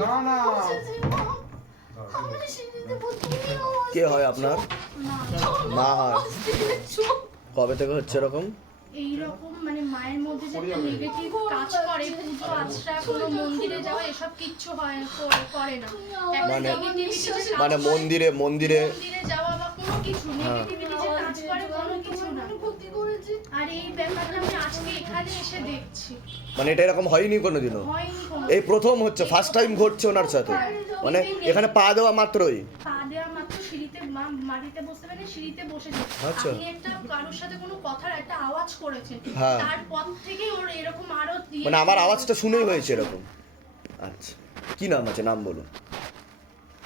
না, না। কে হয় আপনার? মা হয়। কবে থেকে হচ্ছে এরকম? এইরকম মানে মায়ের মধ্যে যে একটা নেগেটিভ কাজ করে পুজো আশ্রা কোনো মন্দিরে যাওয়া এসব কিচ্ছু হয় করে- করে না। মানে- মানে মন্দিরে মন্দিরে মন্দিরে যাওয়া বা কোনো কিছু নেগেটিভিটি যে কাজ করে কোনো কিছু না ক্ষতি করেছি আর এই ব্যাপারটা আমি আজকে এখানে এসে দেখছি। মানে এটা এরকম হয়নি কোনোদিনও? এই প্রথম হচ্ছে ফার্স্ট টাইম ঘটছে ওনার সাথে। মানে এখানে পা দেওয়া মাত্রই। পা দেওয়া মাত্র সিঁড়িতে মাটিতে বসতে পারে সিঁড়িতে বসে আচ্ছা। একটা কারোর সাথে কোনো কথার একটা আওয়াজ করেছেন হ্যাঁ। তারপর থেকেই ওর এরকম আরও মানে আমার আওয়াজটা শুনেই হয়েছে এরকম। আচ্ছা। কি নাম আছে? নাম বলুন।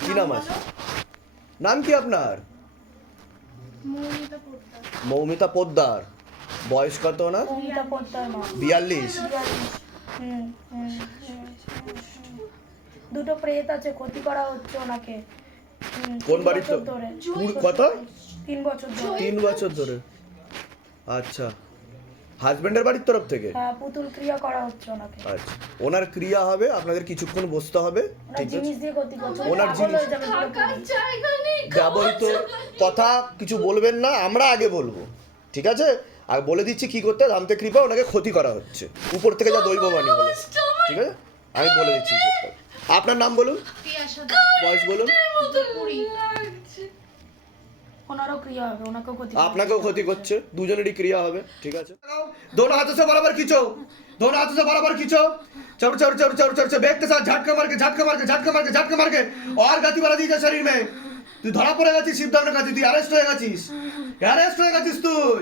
কি নাম আছে? নাম কি আপনার? মৌমিতা পোদ্দার। মৌমিতা পোদ্দার। বয়স কত না বিয়াল্লিশ। দুটো প্রেত আছে ক্ষতি করা হচ্ছে ওনাকে। কোন বাড়ির তো? কত? তিন বছর ধরে। তিন বছর ধরে। আচ্ছা। হাজবেন্ডের বাড়ির তরফ থেকে? হ্যাঁ পুতুল ক্রিয়া করা হচ্ছে ওনাকে। আচ্ছা। ওনার ক্রিয়া হবে আপনাদের কিছুক্ষণ বসতে হবে ওনার ঠিক আছে? জিনিস দিয়ে ক্ষতি করছে। ওনার জিনিস- যাবই তো কথা কিছু বলবেন না আমরা আগে বলব। ঠিক আছে? আর বলে দিচ্ছি কি করতে হবে রামতে কৃপা ওনাকে ক্ষতি করা হচ্ছে উপর থেকে যা দৈব বাণী বলে ঠিক আছে আমি বলে দিচ্ছি কি করতে হবে। আপনার নাম বলুন পিয়াসা বয়স বলুন কুড়ি ওনারও ক্রিয়া হবে ওনাকেও ক্ষতি করবে। আপনাকেও ক্ষতি করছে দুজনেরই ক্রিয়া হবে ঠিক আছে दोनों हाथों से बराबर खींचो दोनों हाथों से बराबर खींचो चढ़ चढ़ चढ़ चढ़ चढ़ चढ़ बैग के साथ झटका मार के झटका मार के झटका मार के झटका मार के और गति बढ़ा दीजिए शरीर में তুই ধরা পড়ে গেছিস শিবদামের কাছে তুই অ্যারেস্ট হয়ে গেছিস অ্যারেস্ট হয়ে গেছিস তুই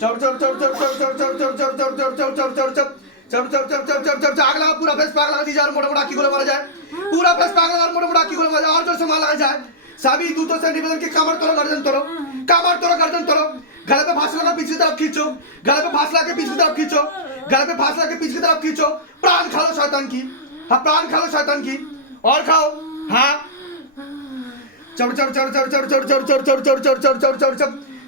चढ़ चढ़ चढ़ चढ़ चढ़ चढ़ चढ़ चढ़ चढ़ चढ़ चढ़ चढ़ चढ़ चढ़ चढ़ चढ़ चढ़ चढ़ चढ़ चढ़ आग लगा पूरा फेस पाग लगा दीजिए और मोटा मोटा की गोले मारा जाए पूरा फेस पाग लगा और मोटा मोटा की गोले मारा जाए और जोर से मार लगा जाए सभी दूतों से निवेदन की कमर तोड़ो गर्दन तोड़ो कमर तोड़ो गर्दन तोड़ो गले पे फांस लगा पीछे की तरफ खींचो गले पे फांस लगा के पीछे की तरफ खींचो गले पे फांस लगा के पीछे की तरफ खींचो प्राण खा लो शैतान की हाँ प्राण खा लो शैतान की और खाओ हाँ चढ़ चढ़ चढ़ चढ़ चढ़ चढ़ चढ़ चढ़ चढ़ चढ़ चढ़ चढ़ चढ़ चढ़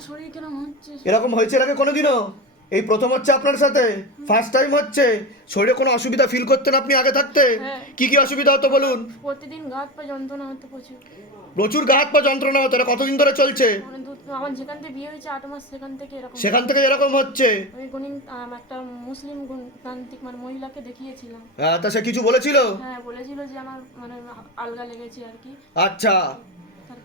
শরীর কেন হচ্ছে? এরকম হয়েছে এর আগে কোনোদিনও? এই প্রথম হচ্ছে আপনার সাথে? ফার্স্ট টাইম হচ্ছে? শরীরে কোনো অসুবিধা ফিল করতেন আপনি আগে থাকতে? হ্যাঁ। কি কি অসুবিধা হতো বলুন? প্রতিদিন গা হাত পা যন্ত্রণা হতো প্রচুর। প্রচুর গা হাত পা যন্ত্রণা হতো এটা কতদিন ধরে চলছে? মানে দু- আমার যেখান থেকে বিয়ে হয়েছে আট মাস সেখান থেকে এরকম। সেখান থেকে এরকম হচ্ছে? আমি আম, একটা মুসলিম গুণ- তান্ত্রিক মানে মহিলাকে দেখিয়েছিলাম। হ্যাঁ, তা সে কিছু বলেছিল? হ্যাঁ বলেছিল যে আমার মানে আলগা লেগেছে আর কি। আচ্ছা।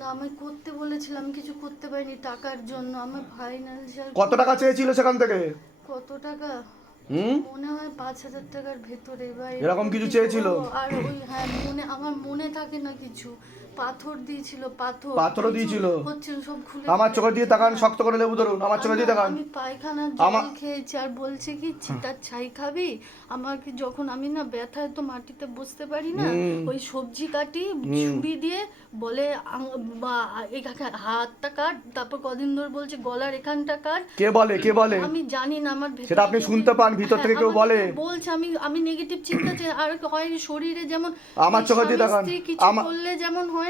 না, আমি করতে বলেছিলাম কিছু করতে পারিনি টাকার জন্য আমার ফাইনান্সিয়াল কত টাকা চেয়েছিল সেখান থেকে? কত টাকা? হুম? মনে হয় পাঁচ হাজার টাকার ভেতরে বা এরকম কিছু চেয়েছিল? আর ওই হ্যাঁ মনে আমার মনে থাকে না কিছু। পাথর দিয়েছিল পাথর পাথর দিয়েছিল। হচ্ছিল সব খুলে আমার চোখের দিকে তাকান শক্ত করে লেবু ধরুন আমার চোখের দিকে তাকান। আমি পায়খানা জল খেয়েছি আর বলছে কি চিতার ছাই খাবি? আমাকে যখন আমি না ব্যথায় তো মাটিতে বসতে পারি না ওই সবজি কাটি ছুরি দিয়ে বলে হাতটা কাট তারপর কদিন ধরে বলছে গলার এখানটা কাট। কে বলে কে বলে? আমি জানি না আমার সেটা আপনি শুনতে পান ভিতর হ্যাঁ, থেকে কেউ বলে। বলছে আমি আমি নেগেটিভ চিন্তা আর হয় শরীরে যেমন আমার চোখের দিকে তাকান। কিছু করলে যেমন হয়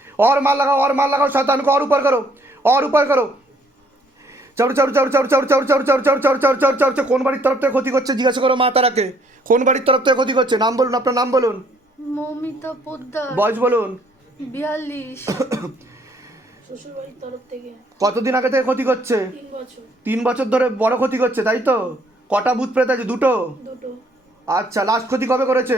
और मार लगाओ और मार लगाओ शैतान को और ऊपर करो और ऊपर करो চড় চড় চড় চড় চড় চড় চড় চড় চড় চড় চড় চড় চড় কোন বাড়ির তরফ থেকে ক্ষতি করছে জিজ্ঞাসা করো মা তারাকে কোন বাড়ির তরফ থেকে ক্ষতি করছে নাম বলুন আপনার নাম বলুন মৌমিতা পোদ্দার বয়স বলুন বিয়াল্লিশ কতদিন আগে থেকে ক্ষতি করছে তিন বছর ধরে বড় ক্ষতি করছে তাই তো কটা ভূত প্রেত আছে দুটো আচ্ছা লাস্ট ক্ষতি কবে করেছে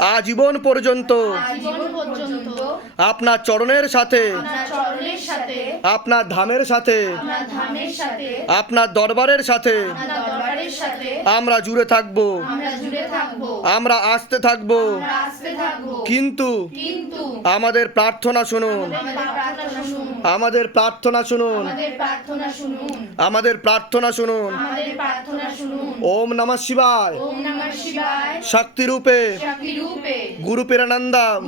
আজীবন পর্যন্ত। আপনার চরণের সাথে। আপনার ধামের সাথে। আপনার দরবারের সাথে। আমরা জুড়ে থাকব। আমরা আসতে থাকব। কিন্তু আমাদের প্রার্থনা শুনুন। আমাদের প্রার্থনা শুনুন। আমাদের প্রার্থনা শুনুন। ওম নম শিবায়। শক্তি রূপে গুরু পিরানন্দম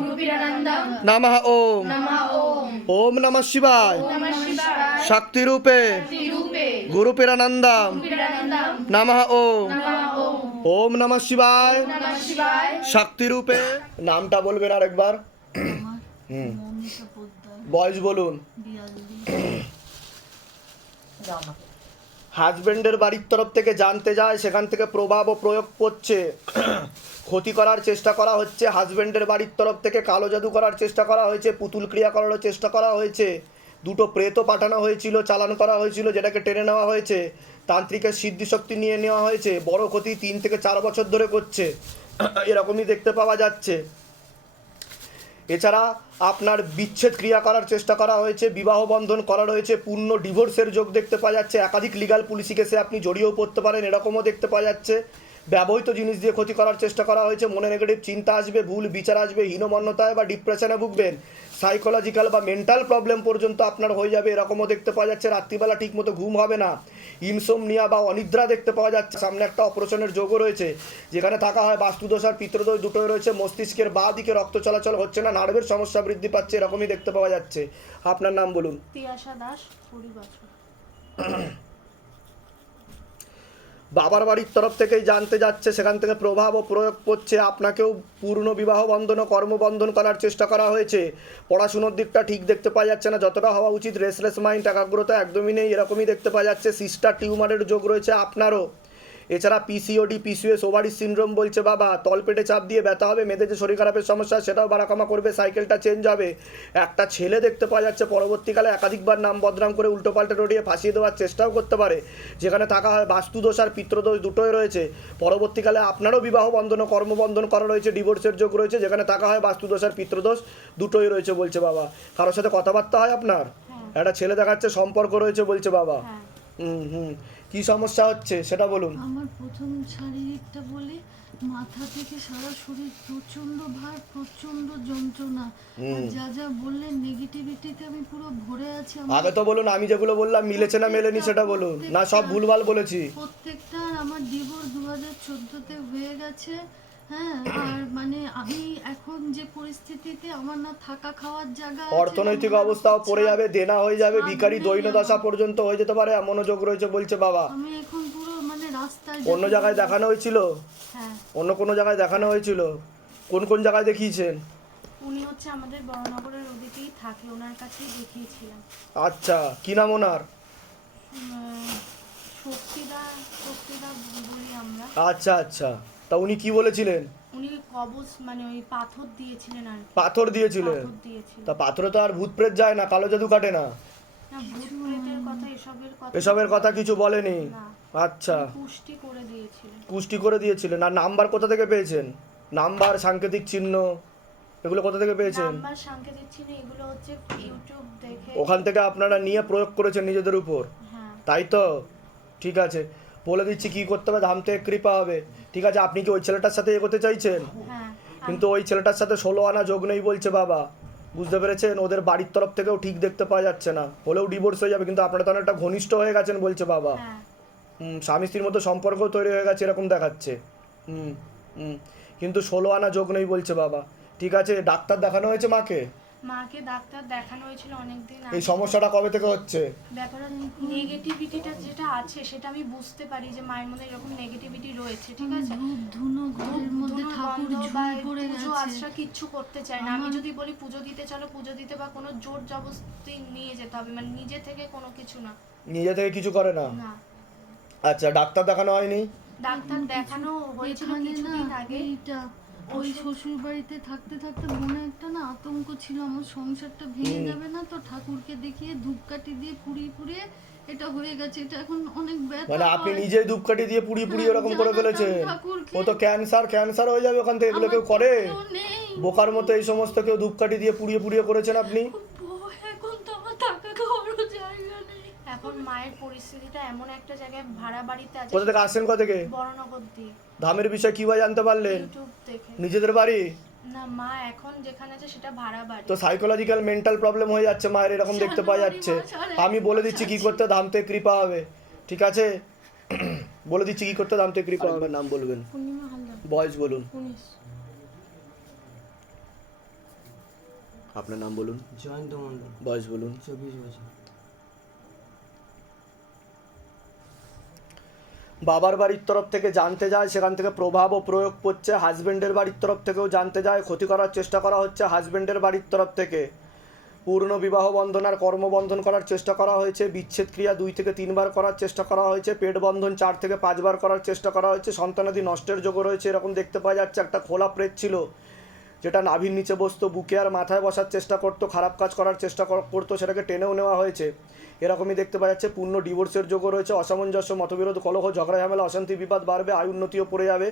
নম ওম। ওম। নম শিবায়। শক্তি রূপে গুরু পিরানন্দম নম ওম। ওম। নম শিবায়। শক্তি রূপে নামটা বলবেন আরেকবার। হুম। বয়স বলুন। হাজবেন্ডের বাড়ির তরফ থেকে জানতে যায়, সেখান থেকে প্রভাব ও প্রয়োগ করছে। ক্ষতি করার চেষ্টা করা হচ্ছে। হাজবেন্ডের বাড়ির তরফ থেকে কালো জাদু করার চেষ্টা করা হয়েছে, পুতুল ক্রিয়া করারও চেষ্টা করা হয়েছে। দুটো প্রেতও পাঠানো হয়েছিল, চালান করা হয়েছিল, যেটাকে টেনে নেওয়া হয়েছে। তান্ত্রিকের সিদ্ধিশক্তি নিয়ে নেওয়া হয়েছে। বড় ক্ষতি তিন থেকে চার বছর ধরে করছে। এরকমই দেখতে পাওয়া যাচ্ছে। এছাড়া আপনার বিচ্ছেদ ক্রিয়া করার চেষ্টা করা হয়েছে, বিবাহ বন্ধন করা রয়েছে, পূর্ণ ডিভোর্সের যোগ দেখতে পাওয়া যাচ্ছে, একাধিক লিগাল পুলিশি কেসে আপনি জড়িয়েও পড়তে পারেন, এরকমও দেখতে পাওয়া যাচ্ছে। ব্যবহৃত জিনিস দিয়ে ক্ষতি করার চেষ্টা করা হয়েছে, মনে নেগেটিভ চিন্তা আসবে, ভুল বিচার আসবে, হীনমন্যতায় বা ডিপ্রেশনে ভুগবেন। সাইকোলজিক্যাল বা মেন্টাল প্রবলেম পর্যন্ত আপনার হয়ে যাবে, এরকমও দেখতে পাওয়া যাচ্ছে, রাত্রিবেলা ঠিকমতো ঘুম হবে না। ইনসোমনিয়া বা অনিদ্রা দেখতে পাওয়া যাচ্ছে। সামনে একটা অপারেশনের যোগও রয়েছে যেখানে থাকা হয় বাস্তুদোষ আর পিত্রদোষ দুটোই রয়েছে। মস্তিষ্কের বা দিকে রক্ত চলাচল হচ্ছে না নার্ভের সমস্যা বৃদ্ধি পাচ্ছে এরকমই দেখতে পাওয়া যাচ্ছে। আপনার নাম বলুন। তিয়াশা দাস কুড়ি বছর। বাবার বাড়ির তরফ থেকেই জানতে যাচ্ছে, সেখান থেকে প্রভাব ও প্রয়োগ করছে। আপনাকেও পূর্ণ বিবাহ বন্ধন ও কর্মবন্ধন করার চেষ্টা করা হয়েছে। পড়াশুনোর দিকটা ঠিক দেখতে পাওয়া যাচ্ছে না। যতটা হওয়া উচিত রেসলেস মাইন্ড একাগ্রতা একদমই নেই। এরকমই দেখতে পাওয়া যাচ্ছে। সিস্টার টিউমারের যোগ রয়েছে আপনারও। এছাড়া পিসিওডি পিসিএস ওভারি সিনড্রোম বলছে বাবা তলপেটে চাপ দিয়ে ব্যথা হবে মেয়েদের যে শরীর খারাপের সমস্যা সেটাও বাড়াকামা করবে সাইকেলটা চেঞ্জ হবে। একটা ছেলে দেখতে পাওয়া যাচ্ছে পরবর্তীকালে একাধিকবার নাম বদনাম করে উল্টোপাল্টে রড়িয়ে ফাঁসিয়ে দেওয়ার চেষ্টাও করতে পারে যেখানে থাকা হয় বাস্তুদোষ আর পিত্রদোষ দুটোই রয়েছে। পরবর্তীকালে আপনারও বিবাহ বন্ধন ও কর্মবন্ধন করা রয়েছে ডিভোর্সের যোগ রয়েছে যেখানে থাকা হয় বাস্তুদোষ আর পিত্রদোষ দুটোই রয়েছে বলছে বাবা। কারোর সাথে কথাবার্তা হয় আপনার? একটা ছেলে দেখাচ্ছে সম্পর্ক রয়েছে বলছে বাবা। হ্যাঁ। হুম হুম। কি সমস্যা হচ্ছে? সেটা বলুন। আমার প্রথম শারীরিকটা বলে মাথা থেকে সারা শরীর প্রচণ্ড ভার প্রচণ্ড যন্ত্রণা। যা যা বললেন নেগেটিভিটিতে আমি পুরো ভরে আছি। আগে তো বলুন আমি যেগুলো বললাম মিলেছে না মেলেনি সেটা বলুন। না সব ভুলভাল বলেছি। প্রত্যেকটা আমার ডিভোর্স দু হাজার চোদ্দোতে হয়ে গেছে। হ্যাঁ আর মানে আমি এখন যে পরিস্থিতিতে আমার না থাকা খাওয়ার জায়গা অর্থনৈতিক অবস্থাও পড়ে যাবে দেনা হয়ে যাবে ভিখারি দৈন্য দশা পর্যন্ত হয়ে যেতে পারে এমন যোগ রয়েছে বলছে বাবা। আমি এখন পুরো মানে রাস্তায় অন্য জায়গায় দেখানো হয়েছিল? হ্যাঁ। অন্য কোনো জায়গায় দেখানো হয়েছিল? কোন কোন জায়গায় দেখিয়েছেন? উনি হচ্ছে আমাদের বড়নগরের ওদিকেই থাকে ওনার কাছেই দেখিয়েছিলাম। আচ্ছা কি নাম ওনার? শক্তিদা শক্তিদা বলি আমরা। আচ্ছা আচ্ছা। তা উনি কি বলেছিলেন? উনি কবচ মানে ওই পাথর দিয়েছিলেন আর কি। পাথর দিয়েছিলেন? পাথর তা পাথরে তো আর ভূত প্রেত যায় না কালো জাদু কাটে না। না ভূত প্রেতের কথা এসবের কথা এসবের কথা কিছু বলেনি? না। আচ্ছা। পুষ্টি করে দিয়েছিলেন। করে দিয়েছিলেন। আর নাম্বার কোথা থেকে পেয়েছেন? নাম্বার সাংকেতিক চিহ্ন এগুলো কোথা থেকে পেয়েছেন? নাম্বার সাংকেতিক চিহ্ন এগুলো হচ্ছে ইউটিউব দেখে। ওখান থেকে আপনারা নিয়ে প্রয়োগ করেছেন নিজেদের উপর। হ্যাঁ। তাই তো? ঠিক আছে। বলে দিচ্ছি কি করতে হবে ধাম থেকে কৃপা হবে। ঠিক আছে আপনি কি ওই ছেলেটার সাথে এগোতে চাইছেন? হ্যাঁ কিন্তু ওই ছেলেটার সাথে ষোলো আনা যোগ নেই বলছে বাবা। বুঝতে পেরেছেন? ওদের বাড়ির তরফ থেকেও ঠিক দেখতে পাওয়া যাচ্ছে না। হলেও ডিভোর্স হয়ে যাবে কিন্তু আপনারা তো অনেকটা ঘনিষ্ঠ হয়ে গেছেন বলছে বাবা। হ্যাঁ। হুম, স্বামী স্ত্রীর মতো সম্পর্ক তৈরি হয়ে গেছে এরকম দেখাচ্ছে। হুম হুম। কিন্তু ষোলো আনা যোগ নেই বলছে বাবা। ঠিক আছে ডাক্তার দেখানো হয়েছে মাকে? মাকে ডাক্তার দেখানো হয়েছিল অনেকদিন এই সমস্যাটা কবে থেকে হচ্ছে? ব্যাপারটা নেগেটিভিটিটা যেটা আছে সেটা আমি বুঝতে পারি যে মায়ের মধ্যে এরকম নেগেটিভিটি রয়েছে ঠিক আছে? ধুনো ঘরের মধ্যে ঠাকুর ঝুল পড়ে গেছে। আচ্ছা কিচ্ছু করতে চায় না। আমি যদি বলি পুজো দিতে চলো পুজো দিতে বা কোনো জোর জবরদস্তি নিয়ে যেতে হবে মানে নিজে থেকে কোনো কিছু না। নিজে থেকে কিছু করে না? না। আচ্ছা ডাক্তার দেখানো হয়নি? ডাক্তার দেখানো হয়েছিল না কিছুদিন আগে। ওই শ্বশুর বাড়িতে থাকতে থাকতে মনে একটা না আতঙ্ক ছিল আমার সংসারটা ভেঙে যাবে না তো ঠাকুরকে দেখিয়ে ধূপকাঠি দিয়ে পুড়িয়ে পুড়িয়ে এটা হয়ে গেছে এটা এখন অনেক ব্যথা মানে আপনি। নিজেই ধূপকাঠি দিয়ে পুড়িয়ে পুড়িয়ে এরকম করে ফেলেছেন। ও তো ক্যান্সার ক্যান্সার হয়ে যাবে ওখান থেকে এগুলো কেউ করে? বোকার মতো এই সমস্ত কেউ ধূপকাঠি দিয়ে পুড়িয়ে পুড়িয়ে করেছেন আপনি? এখন মায়ের পরিস্থিতিটা এমন একটা জায়গায় ভাড়া বাড়িতে আছে কোথা থেকে আসছেন কোথা থেকে? বড়নগর দিয়ে। ধামের বিষয়ে কীভাবে জানতে পারলেন? ইউটিউব দেখে। নিজেদের বাড়ি? না মা এখন যেখানে আছে সেটা ভাড়া বাড়ি। তো সাইকোলজিক্যাল মেন্টাল প্রবলেম হয়ে যাচ্ছে মায়ের এরকম দেখতে পাওয়া যাচ্ছে। আমি বলে দিচ্ছি কি করতে ধামতে কৃপা হবে। ঠিক আছে? বলে দিচ্ছি কি করতে ধামতে কৃপা হবে। নাম বলবেন। পূর্ণিমা হালদার। বয়স বলুন। আপনার নাম বলুন। জয়ন্ত মন্ডল বয়স বলুন। চব্বিশ বছর। বাবার বাড়ির তরফ থেকে জানতে যায়, সেখান থেকে প্রভাব ও প্রয়োগ করছে হাজব্যান্ডের বাড়ির তরফ থেকেও জানতে যায়, ক্ষতি করার চেষ্টা করা হচ্ছে হাজব্যান্ডের বাড়ির তরফ থেকে। পূর্ণ বিবাহ বন্ধন আর কর্মবন্ধন করার চেষ্টা করা হয়েছে, বিচ্ছেদ ক্রিয়া দুই থেকে তিনবার করার চেষ্টা করা হয়েছে, পেট বন্ধন চার থেকে পাঁচবার করার চেষ্টা করা হয়েছে, সন্তানাদি নষ্টের যোগ্য রয়েছে, এরকম দেখতে পাওয়া যাচ্ছে, একটা খোলা প্রেত ছিল, যেটা নাভির নিচে বসতো, বুকে আর মাথায় বসার চেষ্টা করতো, খারাপ কাজ করার চেষ্টা করতো, সেটাকে টেনেও নেওয়া হয়েছে। এরকমই দেখতে পাওয়া যাচ্ছে পূর্ণ ডিভোর্সের যোগ্য রয়েছে অসামঞ্জস্য মতবিরোধ কলহ ঝগড়া ঝামেলা অশান্তি বিবাদ বাড়বে আয় উন্নতিও পড়ে যাবে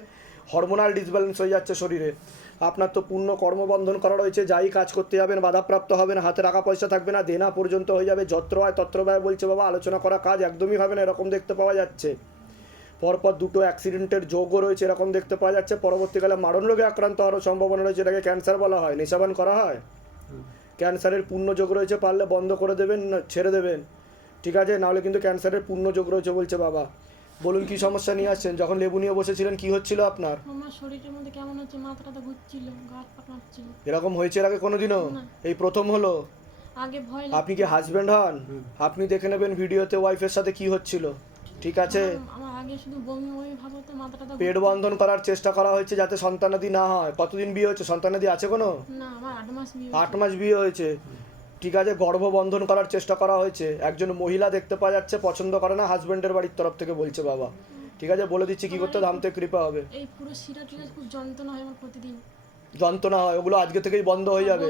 হরমোনাল ডিসব্যালেন্স হয়ে যাচ্ছে শরীরে। আপনার তো পূর্ণ কর্মবন্ধন করা রয়েছে যাই কাজ করতে যাবেন বাধাপ্রাপ্ত হবেন হাতে টাকা পয়সা থাকবে না দেনা পর্যন্ত হয়ে যাবে যত্র হয় তত্র ব্যয় বলছে বাবা আলোচনা করা কাজ একদমই হবে না এরকম দেখতে পাওয়া যাচ্ছে। পরপর দুটো অ্যাক্সিডেন্টের যোগও রয়েছে এরকম দেখতে পাওয়া যাচ্ছে পরবর্তীকালে মারণ রোগে আক্রান্ত হওয়ার সম্ভাবনা রয়েছে এটাকে ক্যান্সার বলা হয় নেশাবান করা হয়? ক্যান্সারের পূর্ণ যোগ রয়েছে পারলে বন্ধ করে দেবেন না ছেড়ে দেবেন। ঠিক আছে নাহলে কিন্তু ক্যান্সারের পূর্ণ যোগ রয়েছে বলছে বাবা। বলুন কি সমস্যা নিয়ে আসছেন? যখন লেবু নিয়ে বসেছিলেন কি হচ্ছিল আপনার? আমার শরীরের মধ্যে কেমন হচ্ছে? মাথাটা ঘুরছিল গাছ পাকাচ্ছিল। এরকম হয়েছে এর আগে কোনোদিনও। এই প্রথম হলো? আগে ভয় আপনি কি হাজবেন্ড হন? আপনি দেখে নেবেন ভিডিওতে ওয়াইফের সাথে কি হচ্ছিল। ঠিক আছে? আমার- আগে শুধু বমি বমি ভাব হতো মাথাটা পেট বন্ধন করার চেষ্টা করা হয়েছে যাতে সন্তানাদি না হয়। কতদিন বিয়ে হচ্ছে সন্তানাদি আছে কোনো? না আমার আট মাস বিয়ে আট মাস বিয়ে হয়েছে। ঠিক আছে গর্ভবন্ধন করার চেষ্টা করা হয়েছে। একজন মহিলা দেখতে পাওয়া যাচ্ছে পছন্দ করে না হাজবেন্ডের বাড়ির তরফ থেকে বলছে বাবা। ঠিক আছে বলে দিচ্ছি কি করতে ধামতে কৃপা হবে। এই পুরো শিরা টিরা খুব যন্ত্রণা হয় আমার প্রতিদিন। যন্ত্রণা হয় ওগুলো আজকে থেকেই বন্ধ হয়ে যাবে।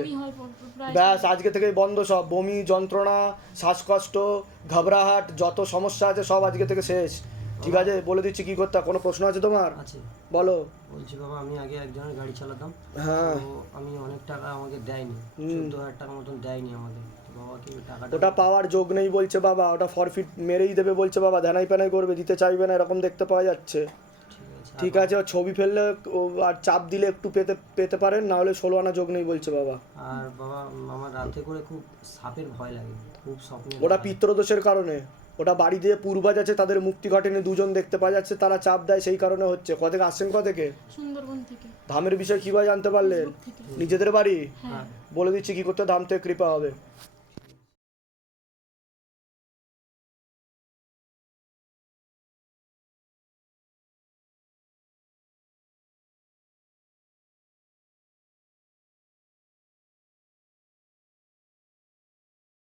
ব্যাস আজকে থেকেই বন্ধ সব। বমি যন্ত্রণা শ্বাসকষ্ট ঘবরাহাট যত সমস্যা আছে সব আজকে থেকে শেষ। ঠিক আছে বলে দিচ্ছি কি করতে। কোনো প্রশ্ন আছে তোমার? আছে। বলো। বলছি বাবা আমি আগে একজনের গাড়ি চালাতাম। হ্যাঁ। আমি অনেক টাকা আমাকে দেয়নি। চোদ্দ হাজার টাকা মতন দেয়নি টাকাটা ওটা পাওয়ার যোগ নেই বলছে বাবা ওটা ফরফিট মেরেই দেবে বলছে বাবা ধ্যানাই প্যানাই করবে দিতে চাইবে না এরকম দেখতে পাওয়া যাচ্ছে। ঠিক আছে ছবি ফেললে আর চাপ দিলে একটু পেতে পেতে পারেন না হলে ষোলো আনা যোগ নেই বলছে বাবা। আর বাবা আমার রাতে করে খুব সাপের ভয় লাগে খুব স্বপ্নে ওটা। পিত্রদোষের কারণে। ওটা বাড়ি দিয়ে পূর্বাজ আছে তাদের মুক্তি ঘটেনি দুজন দেখতে পাওয়া যাচ্ছে তারা চাপ দেয় সেই কারণে হচ্ছে। কতকে আসছেন কদেকে সুন্দরবন থেকে। ধামের বিষয়ে কীভাবে জানতে পারলেন নিজেদের বাড়ি? হ্যাঁ। বলে দিচ্ছি কি করতে ধাম থেকে কৃপা হবে।